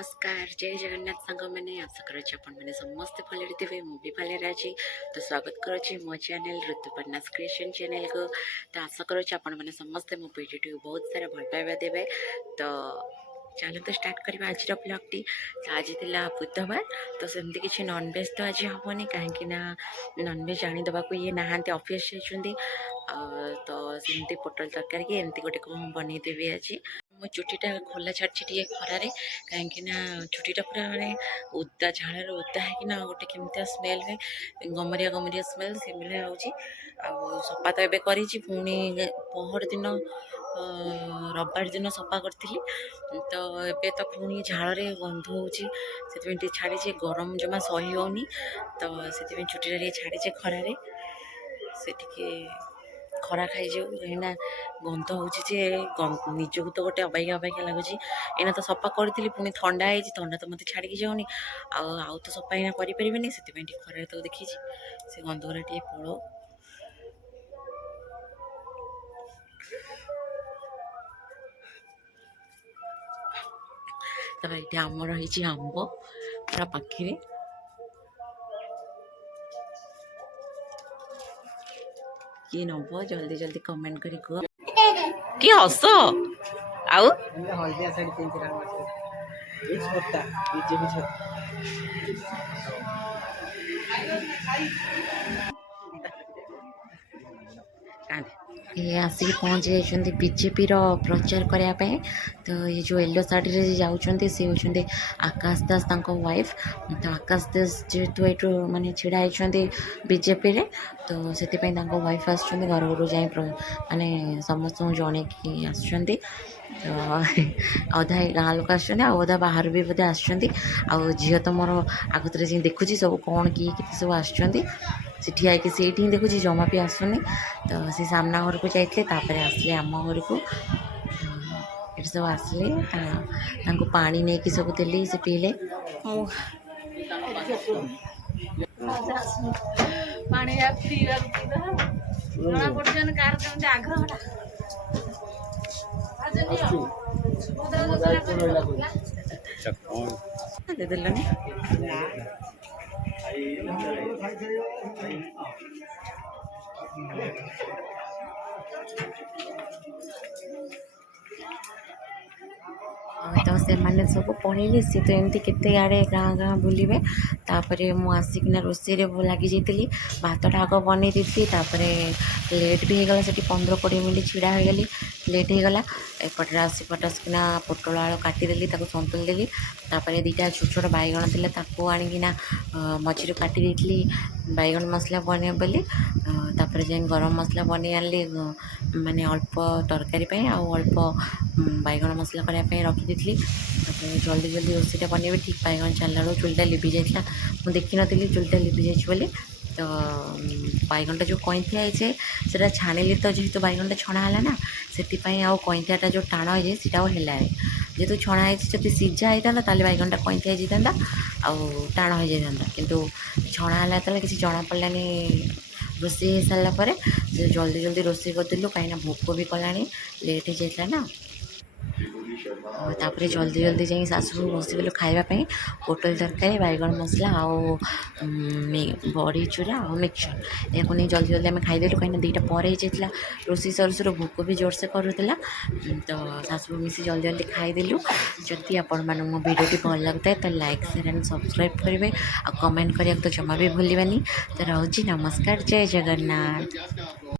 नमस्कार जय जगन्नाथ सांग मैंने आशा करुच्छे आपण मैंने समस्ते भले थे मुझे भले अच्छी तो स्वागत करुच्छे मो चैनल ऋतुपर्णास क्रिएशन चैनल को। तो आशा करुच्छे आपण मैंने समस्ते मो वीडियो बहुत सारा भल पाइबा देवे। तो चलो तो स्टार्ट करवा आज ब्लॉग टी। आज था बुधवार तो सेमती किसी नॉनवेज तो आज हेनी कहीं नॉनवेज आनीदे को ये नहांती ऑफिस जाइए। तो सेमती पोटल तरकारी एमती गोटे कौन बनईदेवी आज। मो चुटीटा खोला छाड़ी खरारे कहीं चुटीटा पूरा मानने उदा झाड़ उदा है गोटे केमती स्मेल हुए गमरिया गमरिया स्मेल से मिले सफा तो एवं पुणी पहर दिन रविवार दिन सफा करी। तो एबे तो पुणी झाड़ गंध हो छाड़ी गरम जमा सही होनी। तो से चुटीटा छाड़ी खरारे से खरा खाई जाऊ कहीं गंध हो निजक तो गोटे अबाइया अबाइया लगुच। एना तो सफा करी पुणी थंडा है थंडा तो मत छाड़ी जाऊनी आउ तो सफा एना करें से खरार तो देखी से गंध गुरा टे पड़ो। तो ये आम रही आंब पूरा पाखे किए नब जल्दी जल्दी कमेंट करी कह कि हस आउ हल्दिया साड़ी ये आसिक पहुँची जाइए बीजेपी प्रचार करने। तो ये जो येलो साड़ी रे जाऊँच सी होती आकाश दास वाइफ। तो आकाश दास जेहेतु ये माने छिड़ा होती बीजेपी रे तो से वाइफ आस घर घर जाए माने समस्त जन कि आस। तो अधा गाँ लोक आधा बाहर भी बोधे आसुँच झील तो मोर आगुतरे जी देखुची सब कौन किए सब आसुँच से ठिया से ही देखुची जमा भी आसुनी। तो से सामना घर को जाते आसले आम घर को ये सब आसले पानी नहीं कि सब देली से पीले देदेलनि तो से मैंने सब पढ़े सी तो एमती केते आड़े गाँ गाँ बुलवे। तापर मु आसिकना रोषे लगी जाइली भातटा आग बन दी लेट भी होगला से 15-20 मिनट छिड़ा हो गली लेट होगला। एपटे आसी पटासकिना पोटल आलू काटिदेली संतुल देली दुटा छोट छोट बैगण थी आणिकिना मझे काटी देती बैगण मसला बने बोली जाए गरम मसला बन आनी माने अल्प तरकारी अल्प बैगण मसला करने रखी देती। जल्दी जल्दी रोषेटा बनइबे ठीक बैगण छाड़ा चुलटा लिभि जाता मुझे देखी नी चुलटा लिभि जाइए। तो बैगनटा जो कईथिया है छाणिली तो जेहेतु बैगनटा छणा है ना से कईथियाटा जो टाण हो जाए जेहेतु छणा है जब सीझा होता ताले बैगनटा कईथिया जाता टाण हो जाता किंतु छणा है किसी जना पड़ानी रोषे हो सारापर जल्दी जल्दी रोषे करदेलु कहीं भोक भी कला लेट हो जाता ना। तापर जल्दी जल्दी जाए शाशु बसगलु खावाई पोटल तरकारी बैगन मसला आउ बड़ी चूरा और मिक्सचर या नहीं जल्दी जल्दी आम खाईदेलु कहीं दुईटा पर जाता रोषे सर सर भोक भी जोर से करूला। तो शाशु मिसी जल्दी जल्दी खाईदेलु। जदि आपण मानू मो वीडियो भल लगता है तो लाइक शेयर एंड सब्सक्राइब करेंगे आ कमेंट करने तो जमा भी भूलवानी। तो रोची नमस्कार जय जगन्नाथ।